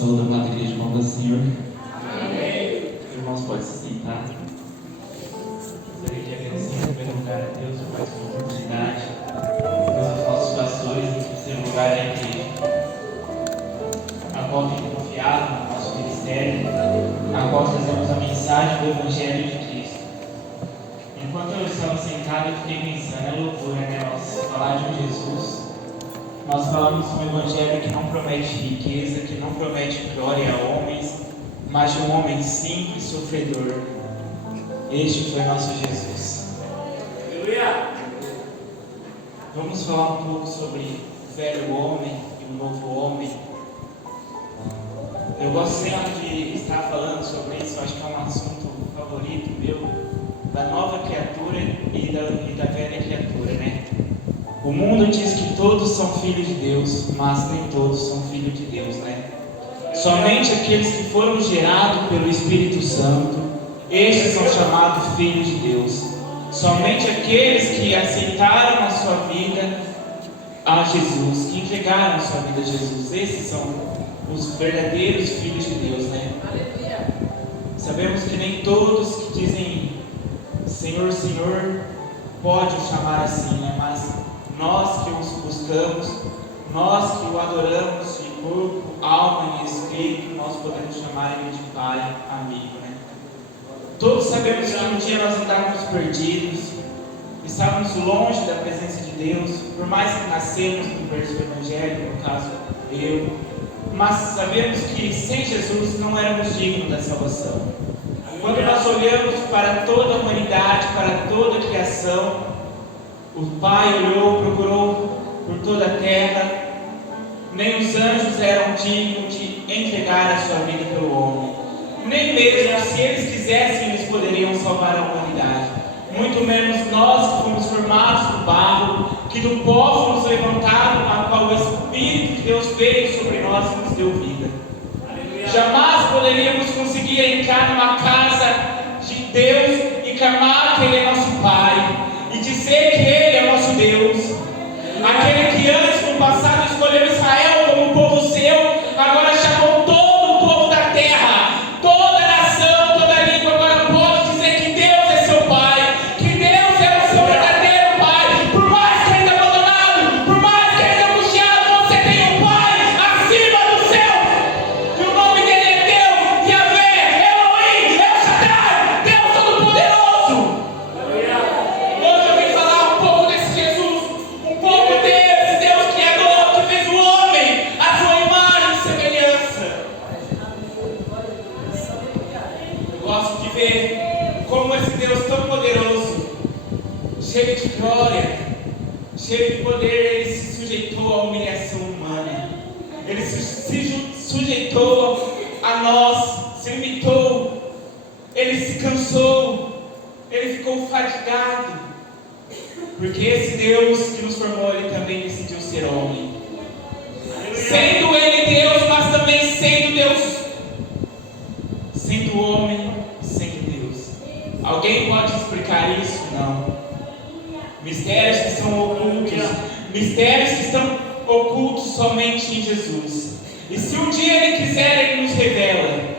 Saúde, amada igreja, com o Senhor. Amém. Irmãos, pode se sentar. Gostaria de agradecer em primeiro lugar a Deus por mais uma oportunidade. Deus aos nossos pastores, em terceiro lugar a igreja. A qual tem confiado no nosso ministério, a qual trazemos a mensagem do Evangelho de Cristo. Enquanto eu estava sentado, eu fiquei pensando, é loucura, né? Nós falar de um Jesus. Nós falamos de um Evangelho que não promete riqueza, que não promete glória a homens, mas de um homem simples, sofredor. Este foi nosso Jesus. Aleluia! Vamos falar um pouco sobre o velho homem e o novo homem. Eu gosto sempre de estar falando sobre isso, acho que é um assunto favorito meu, da nova criatura e da velha criatura, né? O mundo diz que todos são filhos de Deus, mas nem todos são filhos de Deus, né? Somente aqueles que foram gerados pelo Espírito Santo, estes são chamados filhos de Deus. Somente aqueles que aceitaram a sua vida a Jesus, que entregaram a sua vida a Jesus, esses são os verdadeiros filhos de Deus, né? Aleluia. Sabemos que nem todos que dizem Senhor, Senhor, pode o chamar assim, né? Mas nós que os buscamos, nós que o adoramos de corpo, alma e espírito, nós podemos chamar ele de Pai, amigo, né? Todos sabemos que um dia nós andávamos perdidos, estávamos longe da presença de Deus, por mais que nascemos no berço do Evangelho, no caso eu, mas sabemos que sem Jesus não éramos dignos da salvação. Quando nós olhamos para toda a humanidade, para toda a criação, o Pai olhou, procurou por toda a terra, nem os anjos eram dignos de entregar a sua vida pelo homem, nem mesmo se eles quisessem eles poderiam salvar a humanidade, muito menos nós que fomos formados do barro, que do pó fomos levantados, a qual o Espírito de Deus veio sobre nós e nos deu vida. Jamais poderíamos conseguir entrar numa casa de Deus e clamar que Ele é nosso Pai e dizer que Ele é nosso Deus, aquele que antes no passado escolheu Israel como povo seu, agora chamou todo o povo da terra, toda a nação, toda a língua, agora pode dizer que Deus é seu Pai, que Deus é o seu verdadeiro Pai. Por mais que ainda abandonado, por mais que ainda angustiado, você tem um Pai acima do céu, e o nome dele é Deus, Yahvé, Elohim, El Shaddai, Deus Todo-Poderoso. Hoje eu vim falar um pouco desse Jesus, um pouco desse Deus Criador que fez o homem à sua imagem e semelhança. Eu gosto de ver como esse Deus tão poderoso, cheio de glória, cheio de poder, ele se sujeitou à humilhação humana. Ele se sujeitou a nós, se limitou, ele se cansou, ele ficou fatigado, porque esse Deus que nos formou, ele também decidiu ser homem, sendo ele Deus, mas também sendo Deus, sendo homem, sendo Deus. Alguém pode explicar isso? Não. Mistérios que são ocultos, mistérios que estão ocultos somente em Jesus. E se um dia Ele quiser, Ele nos revela.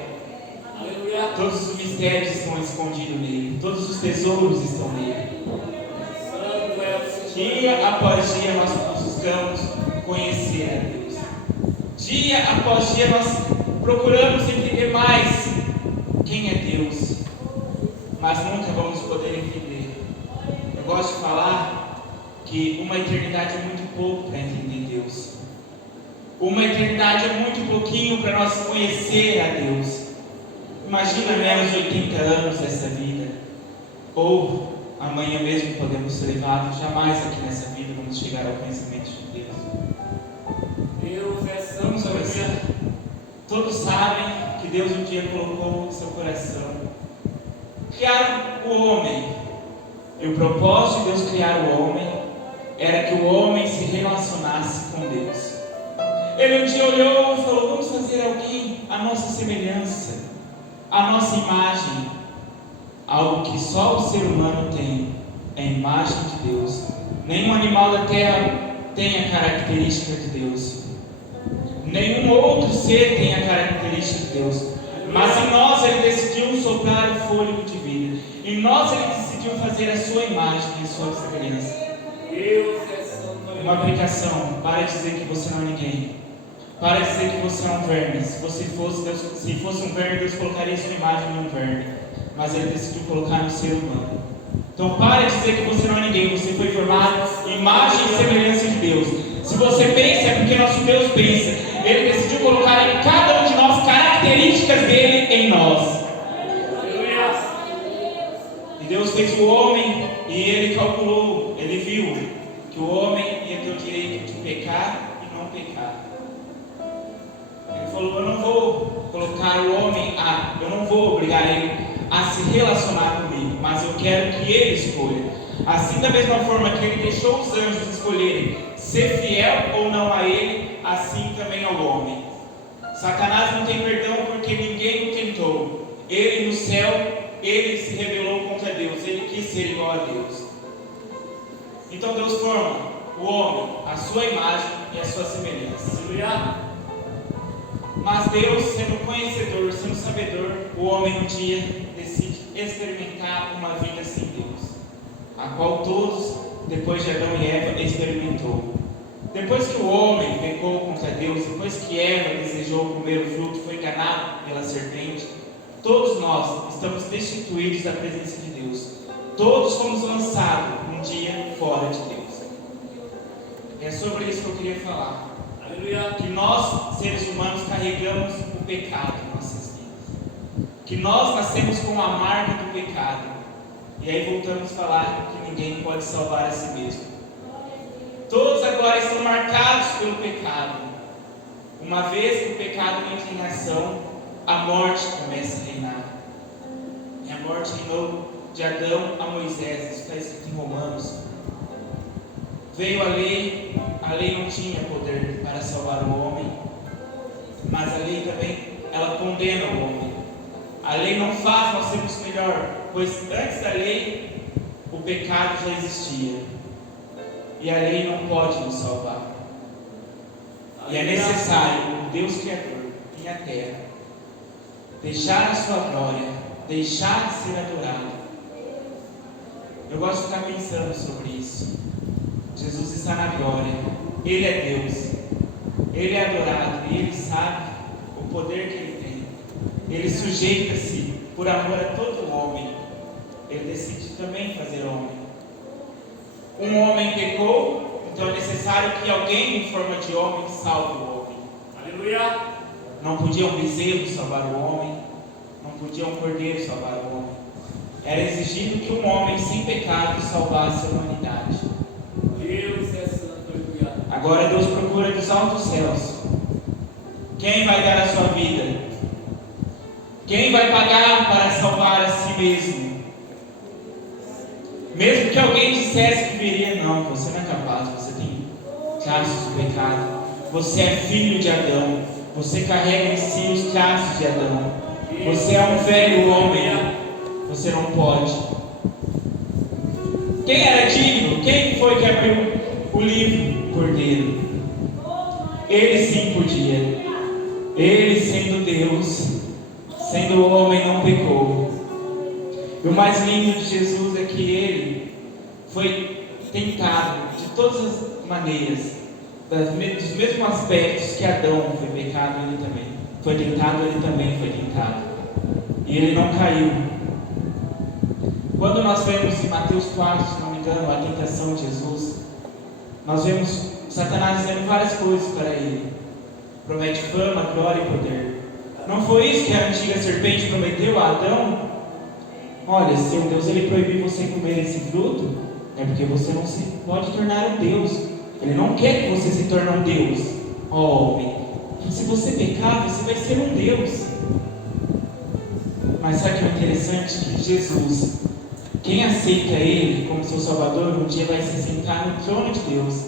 Todos os mistérios estão escondidos nele, todos os tesouros estão nele. Dia após dia nós buscamos conhecer a Deus. Dia após dia nós procuramos entender mais quem é Deus, mas nunca vamos poder entender. Eu gosto de falar que uma eternidade é muito pouco para entender Deus. Uma eternidade é muito pouquinho para nós conhecer a Deus. Imagina menos 80 anos dessa vida, ou amanhã mesmo podemos ser levados. Jamais aqui nessa vida vamos chegar ao conhecimento de Deus. Vamos conversar. Todos sabem que Deus um dia colocou no seu coração criar o homem. E o propósito de Deus criar o homem era que o homem se relacionasse com Deus. Ele um dia olhou e falou: vamos fazer alguém à nossa semelhança, à nossa imagem. Algo que só o ser humano tem, é a imagem de Deus. Nenhum animal da terra tem a característica de Deus. Nenhum outro ser tem a característica de Deus. Mas em nós Ele decidiu soprar o fôlego de vida. Em nós Ele decidiu fazer a sua imagem e a sua semelhança. Uma aplicação: para dizer que você não é ninguém. Para dizer que você é um verme. Se fosse um verme, Deus colocaria sua imagem em um verme. Mas Ele decidiu colocar no ser humano. Então para dizer que você não é ninguém. Você foi formado imagem e semelhança de Deus. Se você pensa, é porque nosso Deus pensa. Ele decidiu colocar em cada um de nós características dele em nós. E Deus fez o homem e Ele calculou, Ele viu que o homem ia ter o direito de pecar e não pecar. Ele falou: eu não vou colocar o homem eu não vou obrigar ele a se relacionar comigo, mas eu quero que ele escolha. Assim, da mesma forma que Ele deixou os anjos escolherem ser fiel ou não a Ele, assim também ao homem. Satanás não tem perdão porque ninguém o tentou. Ele no céu, ele se rebelou contra Deus, ele quis ser igual a Deus. Então Deus forma o homem, a sua imagem e a sua semelhança. Mas Deus, sendo conhecedor, sendo sabedor, o homem um dia decide experimentar uma vida sem Deus, a qual todos, depois de Adão e Eva, experimentou. Depois que o homem pecou contra Deus, depois que Eva desejou comer o fruto, foi enganado pela serpente, todos nós estamos destituídos da presença de Deus. Todos fomos lançados um dia fora de Deus. É sobre isso que eu queria falar. Aleluia. Que nós, seres humanos, carregamos o pecado em nossas vidas. Que nós nascemos com a marca do pecado. E aí voltamos a falar que ninguém pode salvar a si mesmo. Todos agora estão marcados pelo pecado. Uma vez que o pecado entra em ação, a morte começa a reinar. E a morte reinou de Adão a Moisés. Isso está escrito em Romanos. Veio a lei não tinha poder para salvar o homem, mas a lei também, ela condena o homem. A lei não faz nós sermos melhor, pois antes da lei, o pecado já existia. E a lei não pode nos salvar. E é necessário o Deus Criador vir à terra, deixar a sua glória, deixar de ser adorado. Eu gosto de ficar pensando sobre isso. Jesus está na glória, Ele é Deus, Ele é adorado e Ele sabe o poder que Ele tem. Ele sujeita-se por amor a todo homem. Ele decide também fazer homem. Um homem pecou, então é necessário que alguém em forma de homem salve o homem. Aleluia! Não podia um bezerro salvar o homem, não podia um cordeiro salvar o homem. Era exigido que um homem sem pecado salvasse a humanidade. Deus é santo, aleluia. Agora Deus procura dos altos céus. Quem vai dar a sua vida? Quem vai pagar para salvar a si mesmo? Mesmo que alguém dissesse que viria, não, você não é capaz, você tem traços do pecado, você é filho de Adão, você carrega em si os traços de Adão, você é um velho homem, você não pode. Quem era digno? Quem foi que abriu o livro? O Cordeiro. Ele sim podia. Ele, sendo Deus, sendo homem, não pecou. E o mais lindo de Jesus é que Ele foi tentado de todas as maneiras, dos mesmos aspectos que Adão foi pecado, Ele também foi tentado, Ele também foi tentado. E Ele não caiu. Quando nós vemos em Mateus 4, se não me engano, a tentação de Jesus, nós vemos Satanás dizendo várias coisas para Ele. Promete fama, glória e poder. Não foi isso que a antiga serpente prometeu a Adão? Olha, se o Deus ele proibir você comer esse fruto, é porque você não se pode tornar um Deus. Ele não quer que você se torne um Deus. Homem, se você pecar, você vai ser um Deus. Mas sabe o que é interessante? Que Jesus, quem aceita Ele como seu Salvador, um dia vai se sentar no trono de Deus.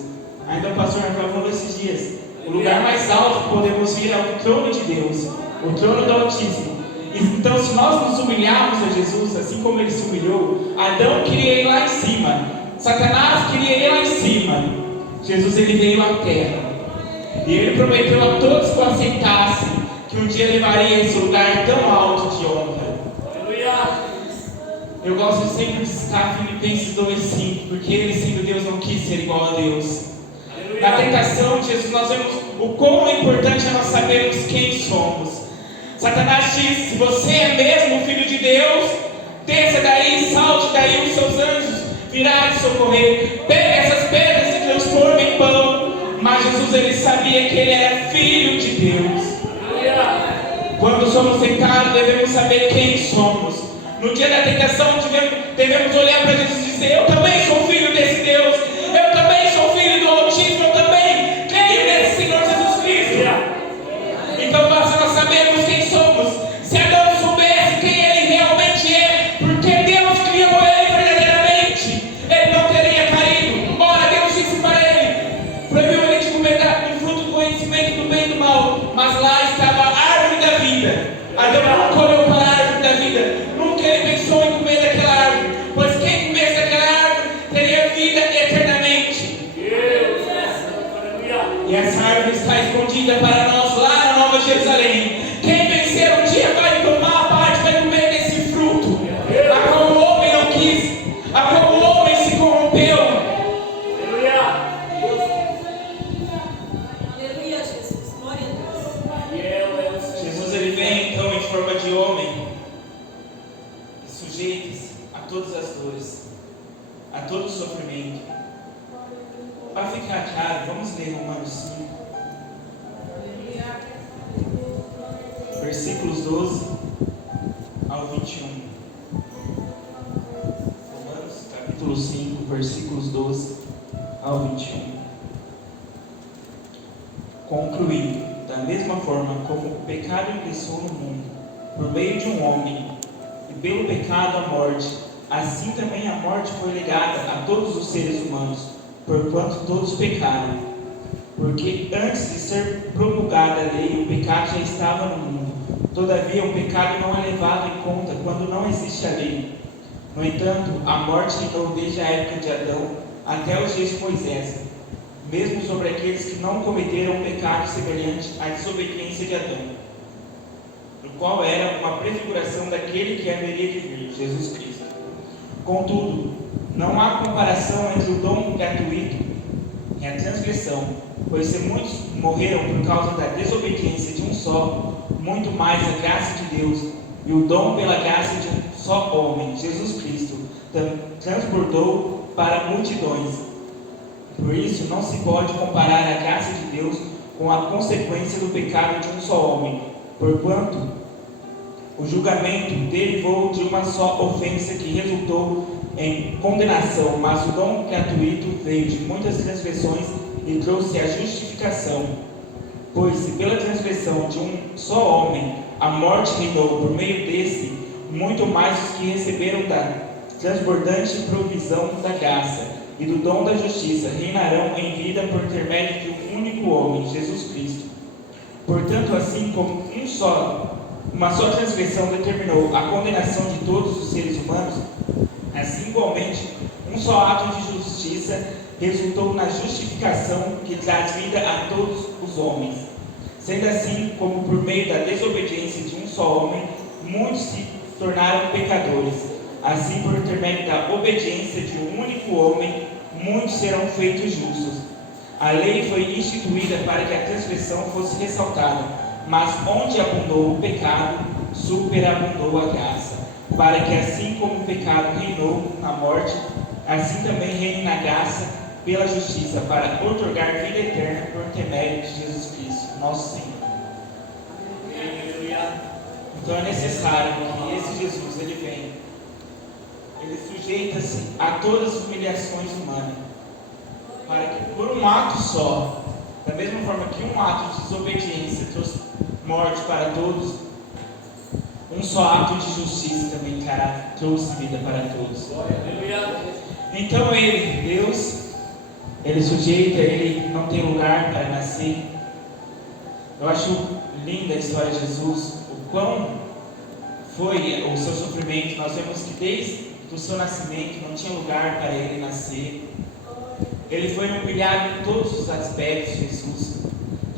Ainda o pastor Rafael falou esses dias, o lugar mais alto que podemos ir é o trono de Deus, o trono do Altíssimo. Então, se nós nos humilharmos a Jesus, assim como Ele se humilhou, Adão queria ir lá em cima, Satanás queria ir lá em cima, Jesus ele veio à terra, E Ele prometeu a todos que o aceitassem que um dia levaria esse lugar tão alto de honra. Eu gosto sempre de citar Filipenses 2,5, porque Ele, sendo Deus, não quis ser igual a Deus. Na tentação de Jesus, nós vemos o quão importante é nós sabermos quem somos. Satanás diz: se você é mesmo o Filho de Deus, desça daí, salte daí, os seus anjos virá te socorrer. Pegue essas pedras e transforme em pão. Mas Jesus, Ele sabia que Ele era Filho de Deus. Quando somos tentados, devemos saber quem somos. No dia da tentação, devemos olhar para Jesus e dizer: eu também sou filho desse Deus. Eu também sou filho do Altíssimo. Eu também creio nesse Senhor Jesus Cristo. Então basta nós sabermos quem somos. Se Adão soubesse quem ele realmente é, porque Deus criou ele verdadeiramente, ele não teria caído. Ora, Deus disse para ele, proibiu ele de comer do fruto do conhecimento do bem e do mal, mas lá estava a árvore da vida. Adão nunca olhou para a árvore da vida, nunca ele pensou em comer daquela árvore, pois quem comesse daquela árvore teria vida eternamente. E essa árvore está escondida para nós lá na Nova Jerusalém. Quem vencer um dia vai tomar a parte, vai comer desse fruto, a qual o homem não quis, a qual o homem se corrompeu. Aleluia, Jesus, glória a Deus. Jesus, ele vem então em forma de homem, e sujeita-se a todas as dores, a todo o sofrimento. Para ficar claro, vamos ler Romanos 5, versículos 12 ao 21. Romanos capítulo 5, versículos 12 ao 21. Concluindo, da mesma forma como o pecado ingressou no mundo, por meio de um homem, e pelo pecado a morte, assim também a morte foi legada a todos os seres humanos, porquanto todos pecaram. Porque antes de ser promulgada a lei, o pecado já estava no mundo. Todavia, o pecado não é levado em conta quando não existe a lei. No entanto, a morte reinou desde a época de Adão até os dias de Moisés, mesmo sobre aqueles que não cometeram um pecado semelhante à desobediência de Adão, no qual era uma prefiguração daquele que haveria de vir, Jesus Cristo. Contudo, não há comparação entre o dom gratuito e a transgressão, pois se muitos morreram por causa da desobediência de um só, muito mais a graça de Deus e o dom pela graça de um só homem, Jesus Cristo, transbordou para multidões. Por isso, não se pode comparar a graça de Deus com a consequência do pecado de um só homem, porquanto o julgamento derivou de uma só ofensa que resultou em condenação, mas o dom gratuito veio de muitas transgressões e trouxe a justificação. Pois se pela transgressão de um só homem a morte reinou por meio desse, muito mais os que receberam da transbordante provisão da graça e do dom da justiça reinarão em vida por intermédio de um único homem, Jesus Cristo. Portanto, assim como uma só transgressão determinou a condenação de todos os seres humanos, assim igualmente um só ato de justiça resultou na justificação que traz vida a todos os homens. Sendo assim, como por meio da desobediência de um só homem, muitos se tornaram pecadores, assim por intermédio da obediência de um único homem, muitos serão feitos justos. A lei foi instituída para que a transgressão fosse ressaltada, mas onde abundou o pecado, superabundou a graça, para que assim como o pecado reinou na morte, assim também reine na graça pela justiça, para otorgar vida eterna por intermédio de Jesus Cristo, nosso Senhor. Então é necessário que esse Jesus, ele venha, ele sujeita-se a todas as humilhações humanas, para que por um ato só, da mesma forma que um ato de desobediência trouxe morte para todos, um só ato de justiça também trouxe vida para todos. Então ele, Deus, ele sujeita, ele não tem lugar para nascer. Eu acho linda a história de Jesus, o quão foi o seu sofrimento. Nós vemos que desde o seu nascimento não tinha lugar para ele nascer. Ele foi humilhado em todos os aspectos, Jesus.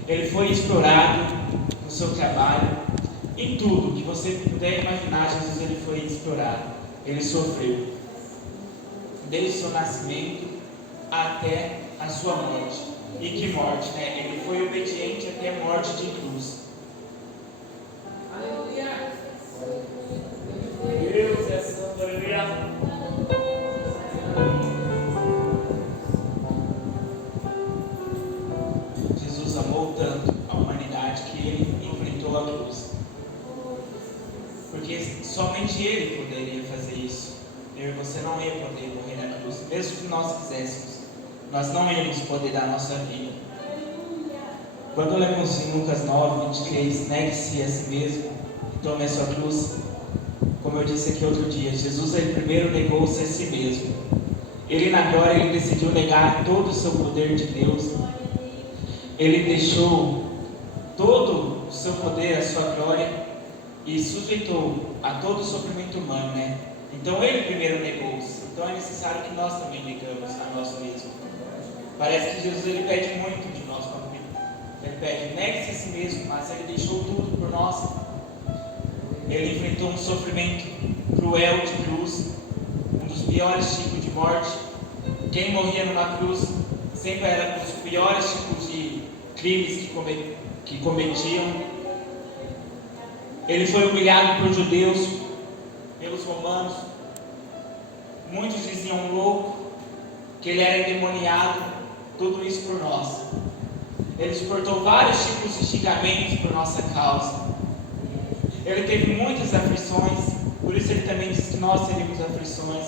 Ele foi explorado no seu trabalho, em tudo que você puder imaginar. Jesus ele foi explorado, ele sofreu, desde o seu nascimento até a sua morte. E que morte, né? Ele foi obediente até a morte de cruz. Aleluia! Deus é santo, aleluia! Jesus amou tanto a humanidade que ele enfrentou a cruz. Porque somente ele poderia fazer isso. Eu e você não ia poder morrer na cruz, mesmo que nós quiséssemos. Nós não íamos poder dar a nossa vida. Quando lemos em Lucas 9, 23, negue-se a si mesmo e tome a sua cruz. Como eu disse aqui outro dia, Jesus ele primeiro negou-se a si mesmo. Ele na glória ele decidiu negar todo o seu poder de Deus. Ele deixou todo o seu poder, a sua glória, e sujeitou a todo o sofrimento humano, né? Então ele primeiro negou-se. Então é necessário que nós também negamos a nós mesmos. Parece que Jesus ele pede muito de nós. Ele pede, negue-se a si mesmo, mas ele deixou tudo por nós. Ele enfrentou um sofrimento cruel de cruz, um dos piores tipos de morte. Quem morria numa cruz sempre era os piores tipos de crimes que cometiam. Ele foi humilhado por judeus, pelos romanos. Muitos diziam louco, que ele era endemoniado. Tudo isso por nós. Ele suportou vários tipos de xingamentos por nossa causa. Ele teve muitas aflições, por isso ele também disse que nós teríamos aflições.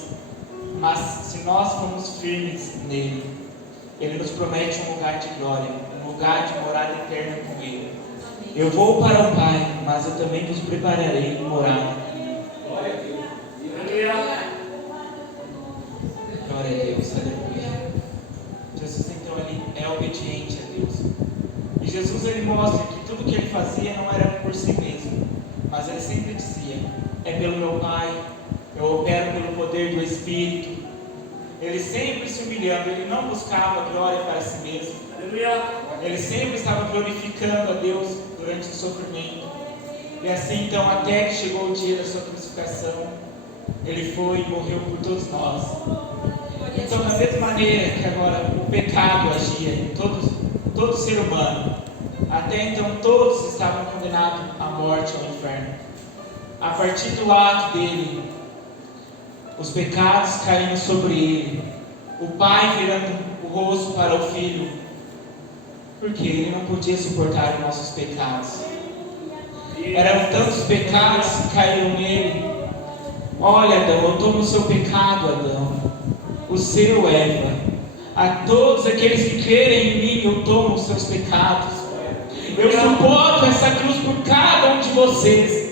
Mas se nós formos firmes nele, ele nos promete um lugar de glória, um lugar de morada eterna com ele. Eu vou para o Pai, mas eu também vos prepararei morada. Glória a Deus. Aleluia. Glória a Deus, aleluia. Jesus então ele é obediente a Deus. E Jesus ele mostra que tudo que ele fazia não era por si mesmo, mas ele sempre dizia, é pelo meu Pai, eu opero pelo poder do Espírito. Ele sempre se humilhando, ele não buscava glória para si mesmo. Aleluia. Ele sempre estava glorificando a Deus durante o sofrimento. E assim então, até que chegou o dia da sua crucificação, ele foi e morreu por todos nós. Então, da mesma maneira que agora o pecado agia em todo ser humano, até então todos estavam condenados à morte, ao inferno. A partir do ato dele, os pecados caíram sobre ele, o pai virando o rosto para o filho, porque ele não podia suportar os nossos pecados. Eram tantos pecados que caíram nele. Olha, Adão, eu tomo o seu pecado, Adão, o seu, Eva. A todos aqueles que crerem em mim, eu tomo os seus pecados. Eu suporto essa cruz por cada um de vocês.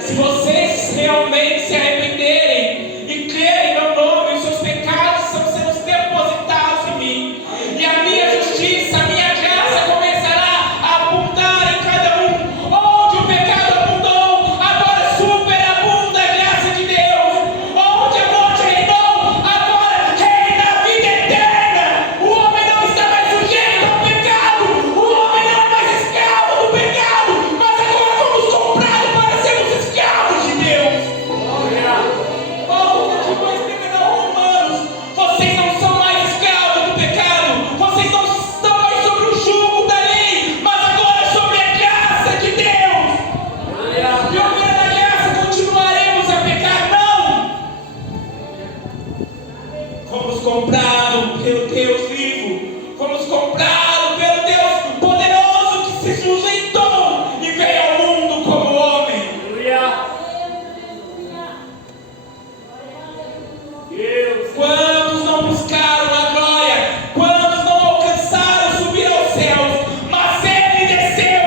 Se vocês realmente se arrependerem e crerem no meu nome, os seus pecados são sendo depositados em mim. E a minha justiça, a minha graça começará a apontar em cada um. Onde o pecado abundou, agora superabunda a graça de Deus. Onde a morte reinou, agora reina a vida eterna. O homem não está mais sujeito ao pecado. O homem não é mais escravo do pecado. Mas agora fomos comprados para sermos escravos de Deus. Paulo continua escrevendo aos Romanos: vocês não são mais escravos do pecado, vocês não estão mais sobre o jugo da lei, mas agora sobre a graça de Deus. E operando a graça continuaremos a pecar? Não! Fomos comprados pelo Deus vivo, fomos comprados pelo Deus poderoso que se sujeitou e veio ao mundo como homem. Quantos não buscaram a glória? Quantos não alcançaram subir aos céus? Mas ele desceu,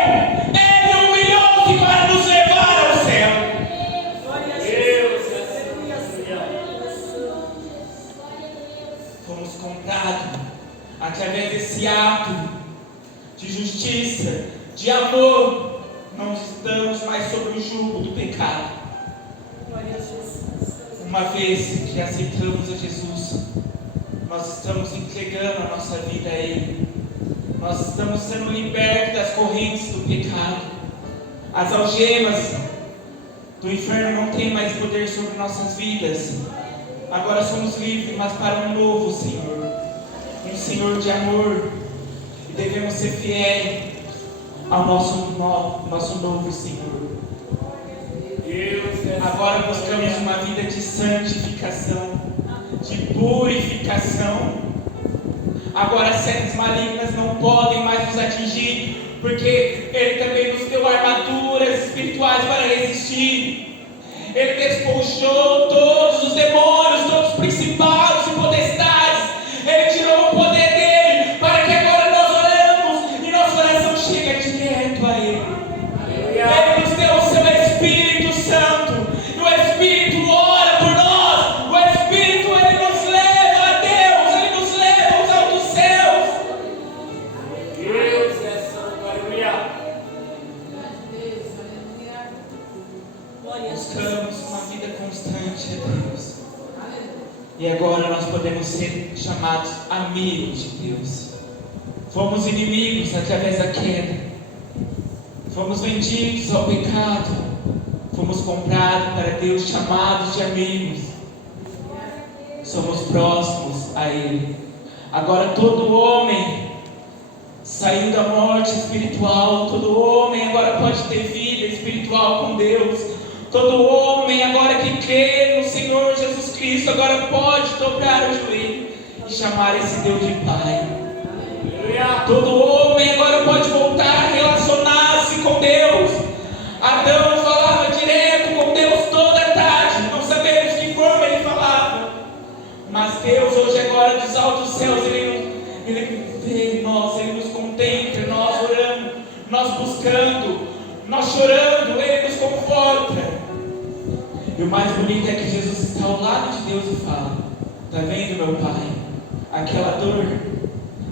ele humilhou-se para nos levar ao céu. Fomos comprados através desse ato de justiça, de amor. Não estamos mais sob o jugo do pecado. Uma vez que aceitamos a Jesus, nós estamos entregando a nossa vida a Ele. Nós estamos sendo libertos das correntes do pecado. As algemas do inferno não têm mais poder sobre nossas vidas. Agora somos livres, mas para um novo Senhor. Um Senhor de amor. E devemos ser fiéis ao nosso novo Senhor. Agora buscamos uma vida de santificação, de purificação. Agora as setas malignas não podem mais nos atingir, porque Ele também nos deu armaduras espirituais para resistir. Ele despojou todos os demônios, todos os principados e potestades. Ele tirou o poder dele, para que agora nós oramos e nosso coração chega direto a Ele. Ele nos deu o seu Espírito Santo, e o Espírito ora por nós. O Espírito, Ele nos leva a Deus, Ele nos leva aos altos céus. Deus é santo, aleluia. Buscamos uma vida constante a Deus. E agora nós podemos ser chamados amigos de Deus. Fomos inimigos através da queda. Fomos vendidos ao pecado. Fomos comprados para Deus, chamados de amigos. Somos próximos a Ele. Agora todo homem saiu da morte espiritual. Todo homem agora pode ter vida espiritual com Deus. Todo homem agora que crê no Senhor Jesus Cristo agora pode dobrar o joelho e chamar esse Deus de Pai. Todo homem agora pode voltar a relacionar-se com Deus. Adão falava direto com Deus toda a tarde. Não sabemos de que forma ele falava, mas Deus hoje agora dos altos céus, Ele vê nós, Ele nos contempla, nós orando, nós buscando, nós chorando, Ele nos conforta. E o mais bonito é que Jesus está ao lado de Deus e fala: está vendo, meu Pai, aquela dor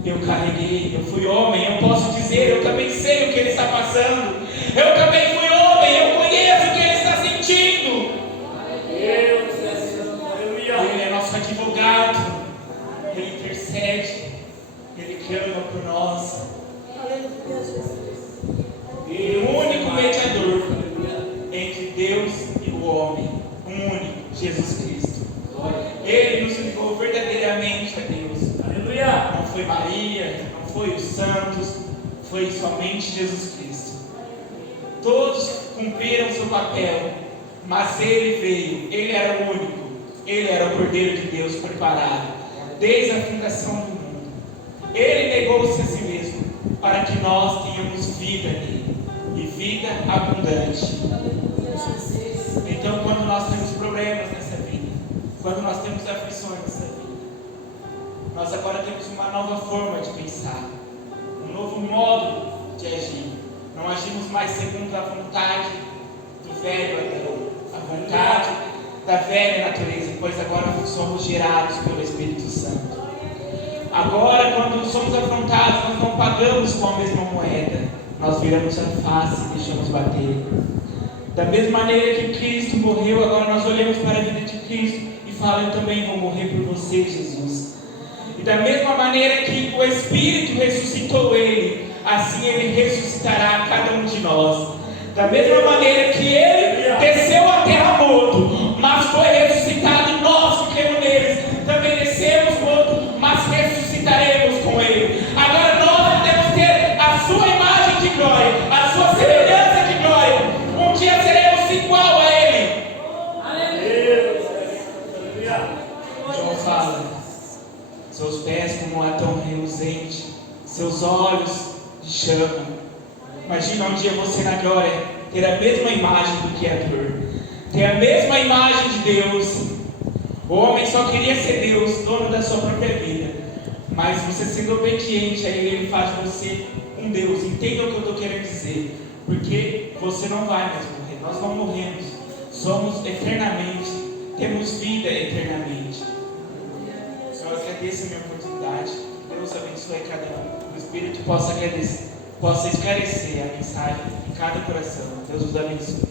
eu carreguei, eu fui homem, eu posso dizer, eu também sei o que Ele está passando, eu também fui homem, eu conheço o que Ele está sentindo. Deus é santo, aleluia. Ele é nosso advogado, Ele intercede, Ele clama por nós. Aleluia, Jesus. E o único mediador entre Deus e o homem, um único, Jesus Cristo. Ele nos ligou verdadeiramente a Deus. Aleluia. Não foi Maria, não foi os santos, foi somente Jesus Cristo. Todos cumpriram seu papel, mas Ele veio, Ele era o único, Ele era o Cordeiro de Deus preparado desde a fundação do mundo. Ele negou-se a si mesmo para que nós tenhamos vida nele, e vida abundante. Então, quando nós temos problemas nessa vida, quando nós temos aflições nessa vida, nós agora temos uma nova forma de pensar, um novo modo de agir. Não agimos mais segundo a vontade do velho Adão, a vontade da velha natureza, pois agora somos gerados pelo Espírito Santo. Agora, quando somos afrontados, nós não pagamos com a mesma moeda, nós viramos a face e deixamos bater. Da mesma maneira que Cristo morreu, agora nós olhamos para a vida de Cristo e falamos: eu também vou morrer por você, Jesus. E da mesma maneira que o Espírito ressuscitou Ele, assim Ele ressuscitará cada um de nós. Da mesma maneira que Ele desceu à terra morto, mas foi ressuscitado, e nós que cremos nele também descemos morto, mas ressuscitaremos com Ele. Agora nós podemos ter a sua imagem de glória, a sua semelhança de glória. Um dia seremos igual a Ele. João fala: seus pés como um latão reluzente, seus olhos de chama. Imagina um dia você na glória ter a mesma imagem do Criador, ter a mesma imagem de Deus. O homem só queria ser Deus, dono da sua própria vida, mas você sendo obediente a Ele, Ele faz de você um Deus. Entenda o que eu estou querendo dizer, porque você não vai mais morrer, nós não morremos, somos eternamente, temos vida eternamente. Eu agradeço a minha oportunidade, Deus abençoe cada um, o Espírito possa esclarecer a mensagem em cada coração. Deus os abençoe.